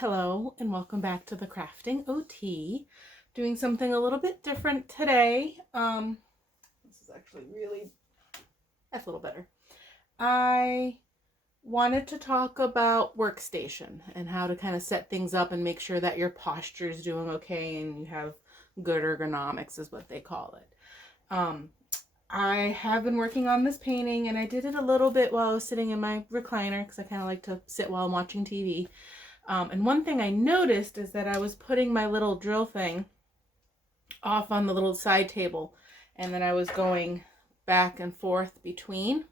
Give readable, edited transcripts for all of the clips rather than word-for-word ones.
Hello and welcome back to the Crafting OT. Doing something a little bit different today. This is actually that's a little better. I wanted to talk about Workstation and how to kind of set things up and make sure that your posture is doing okay and you have good ergonomics is what they call it. I have been working on this painting and I did it a little bit while I was sitting in my recliner because I kind of like to sit while I'm watching TV. And one thing I noticed is that I was putting my little drill thing off on the little side table, and then I was going back and forth between.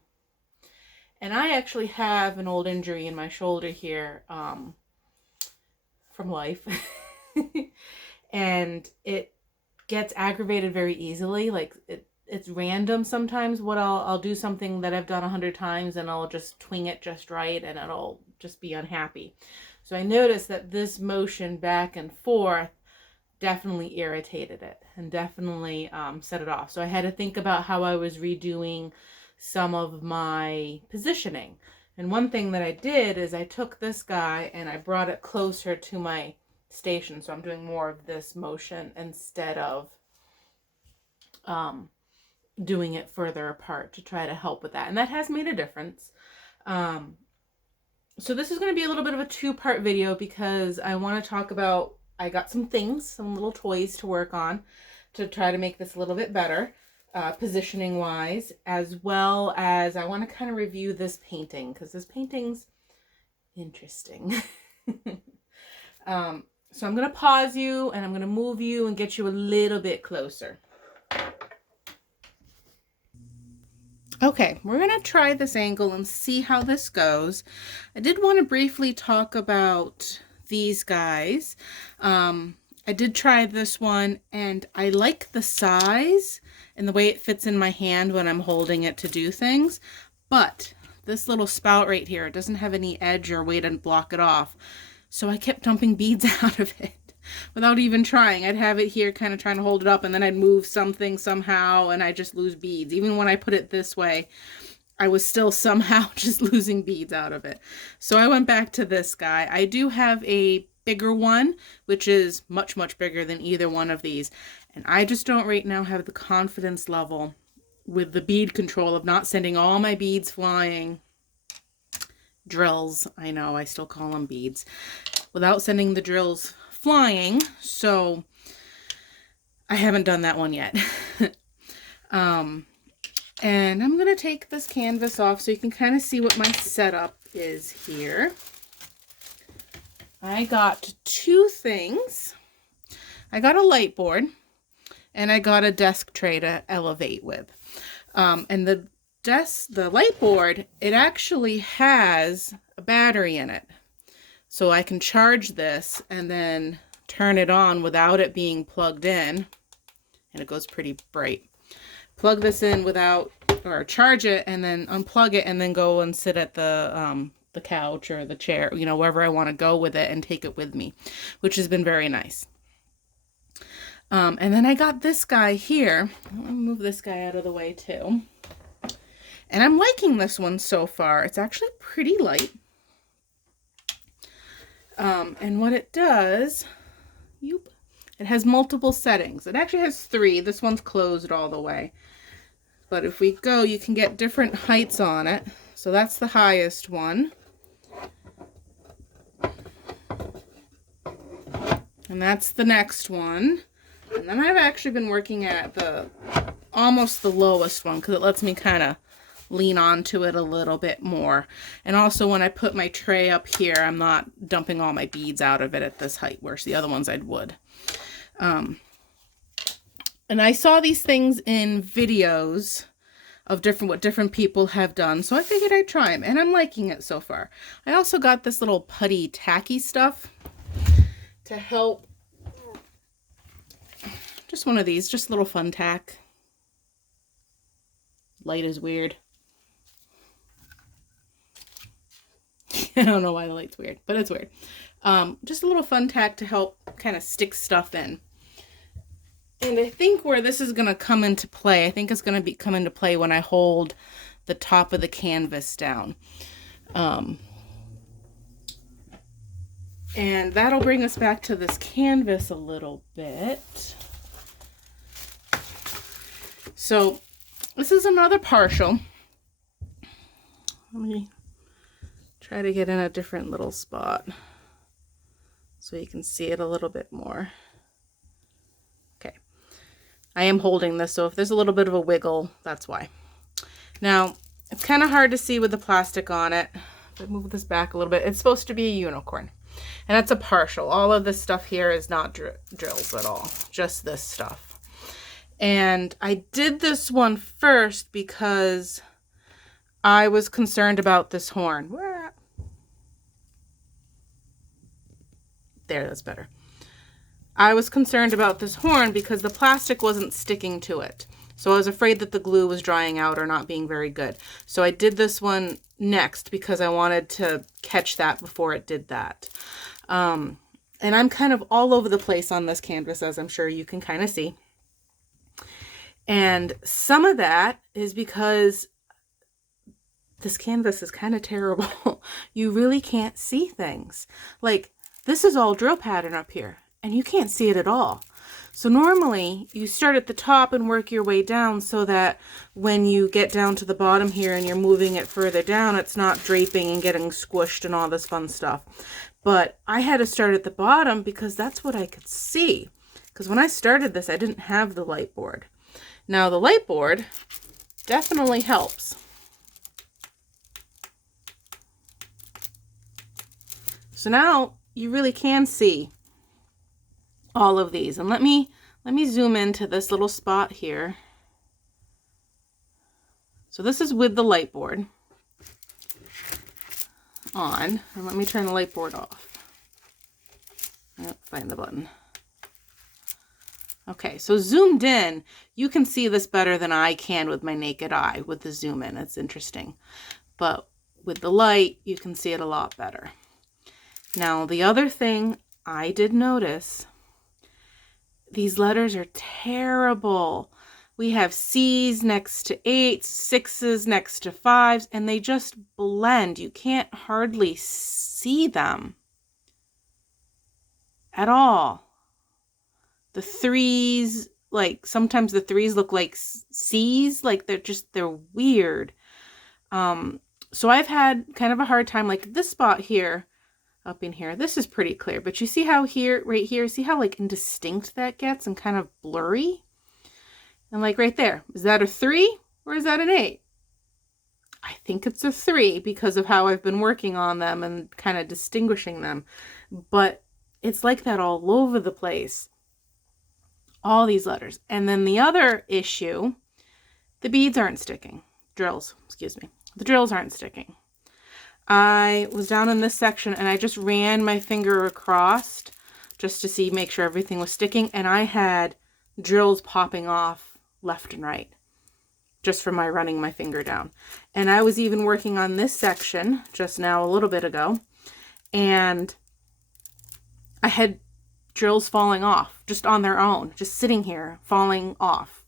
And I actually have an old injury in my shoulder here from life. And it gets aggravated very easily. Like it's random sometimes what I'll do something that I've done 100 times and I'll just twing it just right and it'll just be unhappy. So I noticed that this motion back and forth definitely irritated it and definitely set it off. So I had to think about how I was redoing some of my positioning. And one thing that I did is I took this guy and I brought it closer to my station. So I'm doing more of this motion instead of doing it further apart to try to help with that. And that has made a difference. So this is going to be a little bit of a two-part video because I want to talk about, I got some things, some little toys to work on to try to make this a little bit better, positioning wise, as well as I want to kind of review this painting because this painting's interesting. So I'm going to pause you and I'm going to move you and get you a little bit closer. Okay, we're going to try this angle and see how this goes. I did want to briefly talk about these guys. I did try this one and I like the size and the way it fits in my hand when I'm holding it to do things. But this little spout right here, it doesn't have any edge or way to block it off. So I kept dumping beads out of it without even trying. I'd have it here kind of trying to hold it up and then I'd move something somehow and I just lose beads. Even when I put it this way, I was still somehow just losing beads out of it. So I went back to this guy. I do have a bigger one, which is much, much bigger than either one of these. And I just don't right now have the confidence level with the bead control of not sending all my beads flying. Drills, I know, I still call them beads. Without sending the drills flying, so I haven't done that one yet. And I'm going to take this canvas off so you can kind of see what my setup is here. I got two things. I got a light board and I got a desk tray to elevate with. And the light board, it actually has a battery in it. So I can charge this and then turn it on without it being plugged in. And it goes pretty bright. Plug this in without, or charge it and then unplug it and then go and sit at the couch or the chair, you know, wherever I want to go with it and take it with me, which has been very nice. And then I got this guy here. Let me move this guy out of the way too. And I'm liking this one so far. It's actually pretty light. And what it does, it has multiple settings. It actually has 3. This one's closed all the way. But if we go, you can get different heights on it. So that's the highest one. And that's the next one. And then I've actually been working at almost the lowest one because it lets me kind of lean onto it a little bit more. And also when I put my tray up here, I'm not dumping all my beads out of it at this height, whereas the other ones I would. And I saw these things in videos of what different people have done, so I figured I'd try them, and I'm liking it so far. I also got this little putty tacky stuff to help. Just one of these, just a little fun tack. Light is weird. I don't know why the light's weird, but it's weird. Just a little fun tack to help kind of stick stuff in. And I think where this is going to come into play, I think it's going to come into play when I hold the top of the canvas down. And that'll bring us back to this canvas a little bit. So this is another partial. Let me try to get in a different little spot so you can see it a little bit more. Okay. I am holding this, so if there's a little bit of a wiggle, that's why. Now, it's kind of hard to see with the plastic on it. If I move this back a little bit, it's supposed to be a unicorn. And it's a partial. All of this stuff here is not drills at all, just this stuff. And I did this one first because I was concerned about this horn. There, that's better. I was concerned about this horn because the plastic wasn't sticking to it. So I was afraid that the glue was drying out or not being very good. So I did this one next because I wanted to catch that before it did that. And I'm kind of all over the place on this canvas, as I'm sure you can kind of see. And some of that is because this canvas is kind of terrible. You really can't see things. Like, this is all drill pattern up here, and you can't see it at all. So normally you start at the top and work your way down so that when you get down to the bottom here and you're moving it further down, it's not draping and getting squished and all this fun stuff. But I had to start at the bottom because that's what I could see. Because when I started this, I didn't have the light board. Now the light board definitely helps. So now you really can see all of these. And let me zoom into this little spot here. So this is with the light board on. And let me turn the light board off. Find the button. Okay, so zoomed in, you can see this better than I can with my naked eye with the zoom in. It's interesting. But with the light, you can see it a lot better. Now, the other thing I did notice, these letters are terrible. We have C's next to 8s, 6s next to 5s, and they just blend. You can't hardly see them at all. The 3s, like sometimes the 3s look like C's, like they're weird. So I've had kind of a hard time, like this spot here, up in here. This is pretty clear, but you see how here, right here, see how like indistinct that gets and kind of blurry? And like right there, is that a 3 or is that an 8? I think it's a 3 because of how I've been working on them and kind of distinguishing them. But it's like that all over the place. All these letters. And then the other issue, the beads aren't sticking. Drills, excuse me. The drills aren't sticking. I was down in this section and I just ran my finger across just to make sure everything was sticking. And I had drills popping off left and right just from my running my finger down. And I was even working on this section just now a little bit ago. And I had drills falling off just on their own, just sitting here falling off.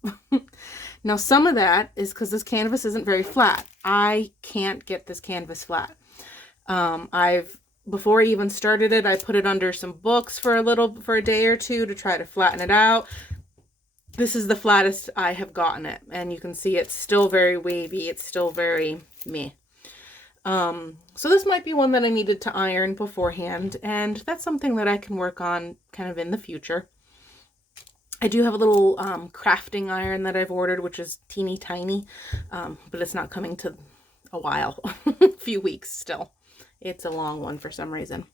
Now, some of that is because this canvas isn't very flat. I can't get this canvas flat. Before I even started it, I put it under some books for a day or two to try to flatten it out. This is the flattest I have gotten it. And you can see it's still very wavy. It's still very meh. So this might be one that I needed to iron beforehand. And that's something that I can work on kind of in the future. I do have a little crafting iron that I've ordered, which is teeny tiny, but it's not coming to a while, a few weeks still. It's a long one for some reason.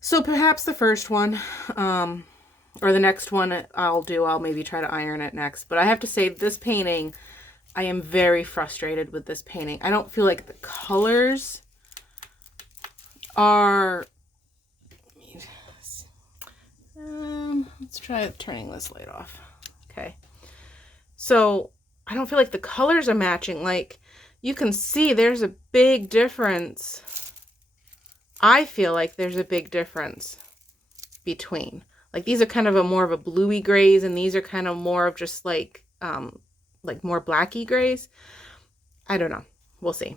So perhaps the first one, or the next one I'll maybe try to iron it next. But I have to say, this painting, I am very frustrated with this painting. I don't feel like the colors are... let's try turning this light off. Okay. So I don't feel like the colors are matching. Like, you can see there's a big difference. I feel like there's a big difference between. Like, these are kind of more of a bluey grays, and these are kind of more of just like more blacky grays. I don't know. We'll see.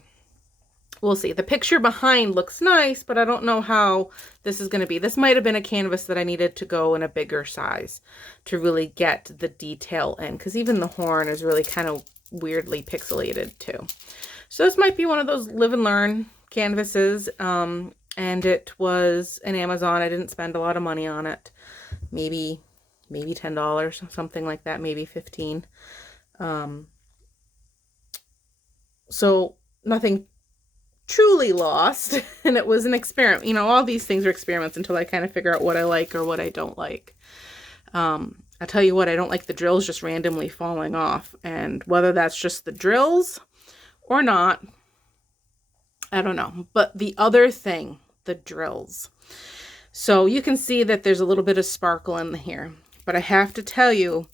We'll see. The picture behind looks nice, but I don't know how this is going to be. This might have been a canvas that I needed to go in a bigger size to really get the detail in, because even the horn is really kind of weirdly pixelated too. So this might be one of those live and learn canvases, and it was an Amazon. I didn't spend a lot of money on it. Maybe $10, something like that, maybe 15. So nothing truly lost, and it was an experiment. You know, all these things are experiments until I kind of figure out what I like or what I don't like. I'll tell you what, I don't like the drills just randomly falling off, and whether that's just the drills or not, I don't know. But the other thing, the drills. So you can see that there's a little bit of sparkle in here, but I have to tell you,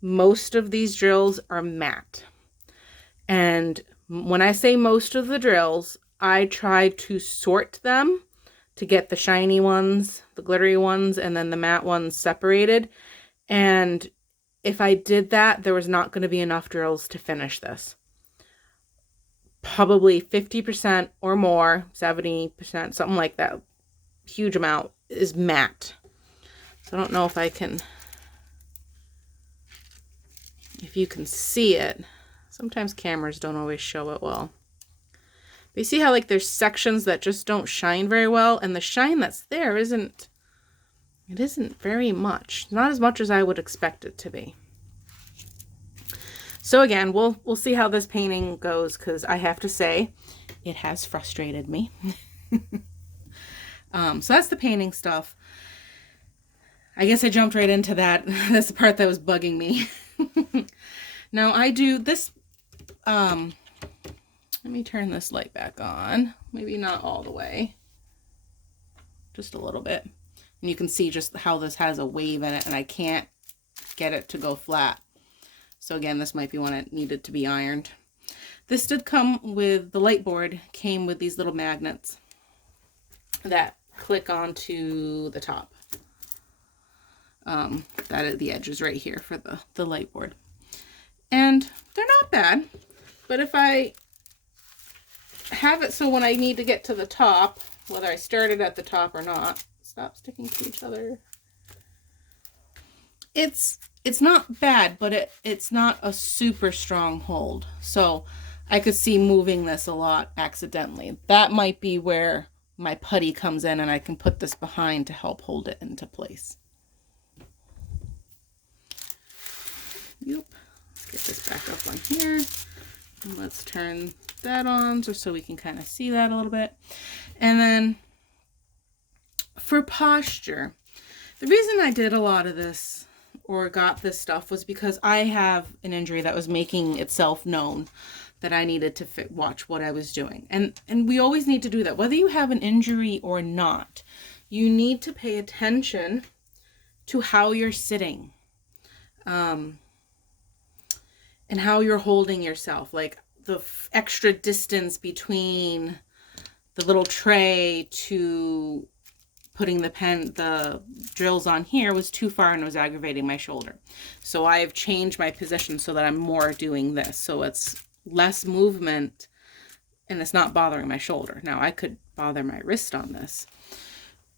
most of these drills are matte. And when I say most of the drills, I try to sort them to get the shiny ones, the glittery ones, and then the matte ones separated. And if I did that, there was not going to be enough drills to finish this. Probably 50% or more, 70%, something like that. Huge amount is matte. So I don't know if you can see it. Sometimes cameras don't always show it well. But you see how like there's sections that just don't shine very well, and the shine that's there isn't very much. Not as much as I would expect it to be. So again, we'll see how this painting goes, because I have to say it has frustrated me. So that's the painting stuff. I guess I jumped right into that. That's the part that was bugging me. Now I do this, let me turn this light back on. Maybe not all the way, just a little bit. And you can see just how this has a wave in it, and I can't get it to go flat. So again, this might be one that needed to be ironed. This did come with, the light board came with these little magnets that click onto the top. The edge is right here for the light board. And they're not bad, but if I have it so when I need to get to the top, whether I started at the top or not, stop sticking to each other. It's not bad, but it's not a super strong hold. So I could see moving this a lot accidentally. That might be where my putty comes in, and I can put this behind to help hold it into place. Yep. Let's get this back up on here. And let's turn that on just so we can kind of see that a little bit. And then for posture, the reason I did a lot of this or got this stuff was because I have an injury that was making itself known, that I needed to watch what I was doing. And we always need to do that. Whether you have an injury or not, you need to pay attention to how you're sitting, and how you're holding yourself. Like the extra distance between the little tray to putting the drills on here was too far, and it was aggravating my shoulder. So I've changed my position so that I'm more doing this. So it's less movement and it's not bothering my shoulder. Now I could bother my wrist on this.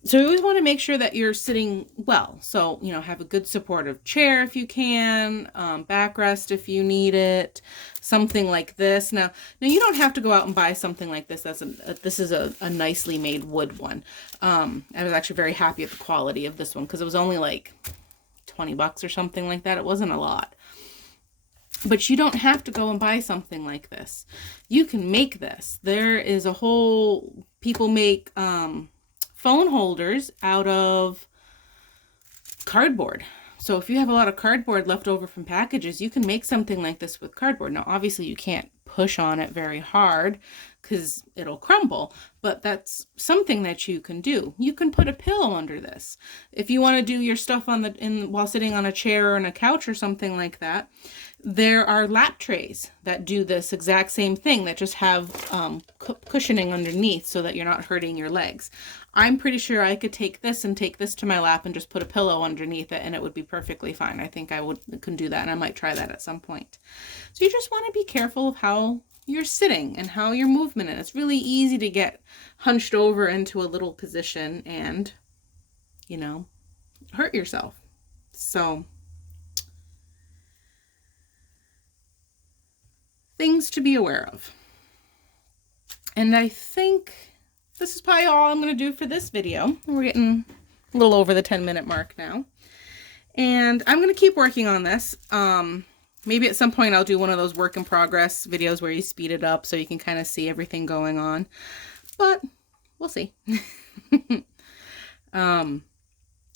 So you always want to make sure that you're sitting well. So, you know, have a good supportive chair if you can, backrest if you need it, something like this. Now you don't have to go out and buy something like this. This is a nicely made wood one. I was actually very happy with the quality of this one, because it was only like $20 or something like that. It wasn't a lot. But you don't have to go and buy something like this. You can make this. There is a whole, people make phone holders out of cardboard. So if you have a lot of cardboard left over from packages, you can make something like this with cardboard. Now, obviously you can't push on it very hard because it'll crumble, but that's something that you can do. You can put a pillow under this. If you want to do your stuff while sitting on a chair or on a couch or something like that, there are lap trays that do this exact same thing, that just have cushioning underneath so that you're not hurting your legs. I'm pretty sure I could take this to my lap and just put a pillow underneath it, and it would be perfectly fine. I think I can do that, and I might try that at some point. So you just want to be careful of how you're sitting and how your movement is. It's really easy to get hunched over into a little position and, you know, hurt yourself. So, things to be aware of. And I think this is probably all I'm going to do for this video. We're getting a little over the 10-minute mark now. And I'm going to keep working on this. Maybe at some point I'll do one of those work in progress videos where you speed it up so you can kind of see everything going on. But we'll see.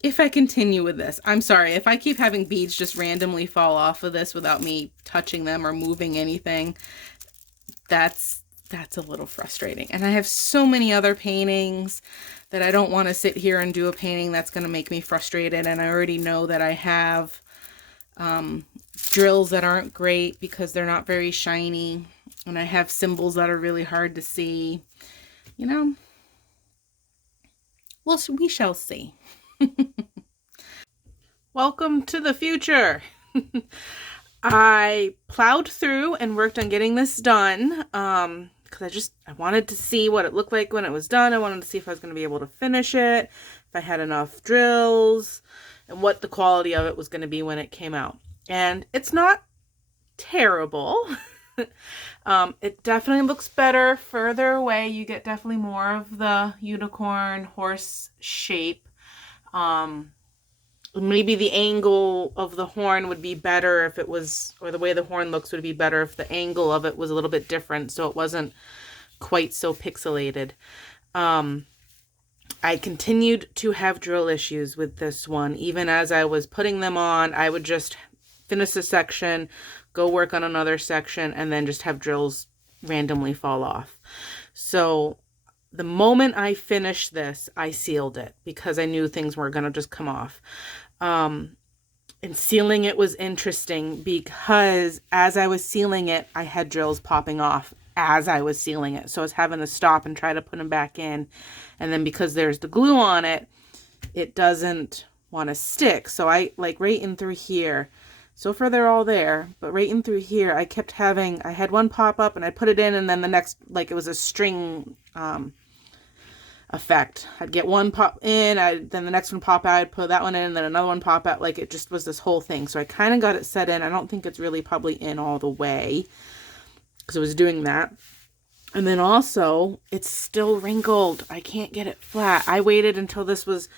If I continue with this, I'm sorry, if I keep having beads just randomly fall off of this without me touching them or moving anything, that's a little frustrating. And I have so many other paintings that I don't want to sit here and do a painting that's going to make me frustrated. And I already know that I have drills that aren't great because they're not very shiny. And I have symbols that are really hard to see. You know, well, we shall see. Welcome to the future. I plowed through and worked on getting this done because I wanted to see what it looked like when it was done. I wanted to see if I was going to be able to finish it, if I had enough drills, and what the quality of it was going to be when it came out. And it's not terrible. It definitely looks better further away. You get definitely more of the unicorn horse shape. Maybe the angle of the horn would be better if it was, or the way the horn looks would be better if the angle of it was a little bit different, so it wasn't quite so pixelated. I continued to have drill issues with this one. Even as I was putting them on, I would just finish a section, go work on another section, and then just have drills randomly fall off. So the moment I finished this, I sealed it because I knew things were going to just come off. And sealing it was interesting because as I was sealing it, I had drills popping off as I was sealing it. So I was having to stop and try to put them back in. And then because there's the glue on it, it doesn't want to stick. So I like right in through here. So far they're all there, but right in through here, I had one pop up and I put it in, and then the next, like it was a string, effect. I'd get one pop in, then the next one pop out, I'd put that one in, and then another one pop out. Like it just was this whole thing. So I kind of got it set in. I don't think it's really probably in all the way because it was doing that. And then also it's still wrinkled. I can't get it flat. I waited until this was,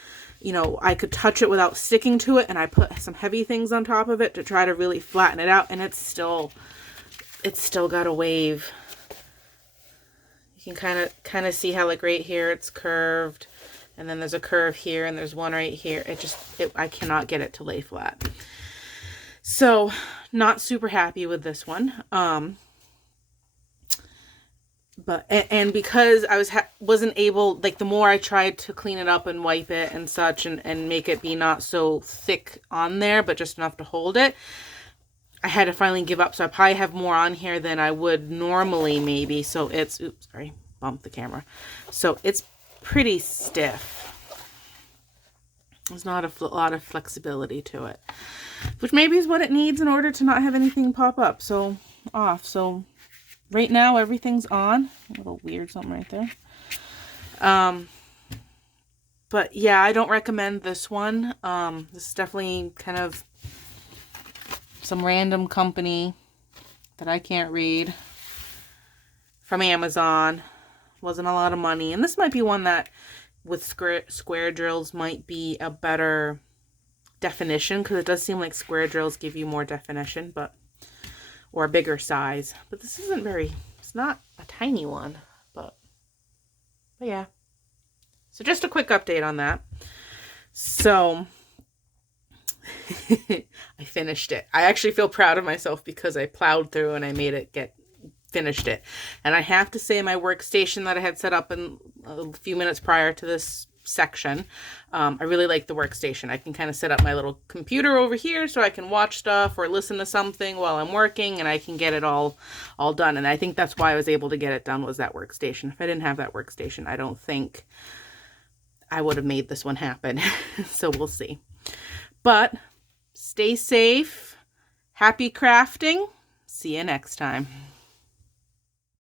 you know, I could touch it without sticking to it, and I put some heavy things on top of it to try to really flatten it out, and it's still got a wave. You can kind of see how like right here it's curved, and then there's a curve here, and there's one right here. I cannot get it to lay flat. So not super happy with this one. But because I wasn't able, like the more I tried to clean it up and wipe it and such and make it be not so thick on there, but just enough to hold it, I had to finally give up. So I probably have more on here than I would normally maybe. So it's, oops, sorry, bumped the camera. So it's pretty stiff. There's not a lot of flexibility to it, which maybe is what it needs in order to not have anything pop up. So off. So right now everything's on. A little weird something right there. But yeah, I don't recommend this one. This is definitely kind of some random company that I can't read from Amazon. Wasn't a lot of money. And this might be one that with square drills might be a better definition, because it does seem like square drills give you more definition, but or a bigger size. But this isn't it's not a tiny one, but yeah. So just a quick update on that. So I finished it. I actually feel proud of myself because I plowed through and I made it finished it. And I have to say, my workstation that I had set up in a few minutes prior to this section, I really like the workstation. I can kind of set up my little computer over here so I can watch stuff or listen to something while I'm working, and I can get it all done. And I think that's why I was able to get it done, was that workstation. If I didn't have that workstation, I don't think I would have made this one happen. So we'll see. But stay safe. Happy crafting. See you next time.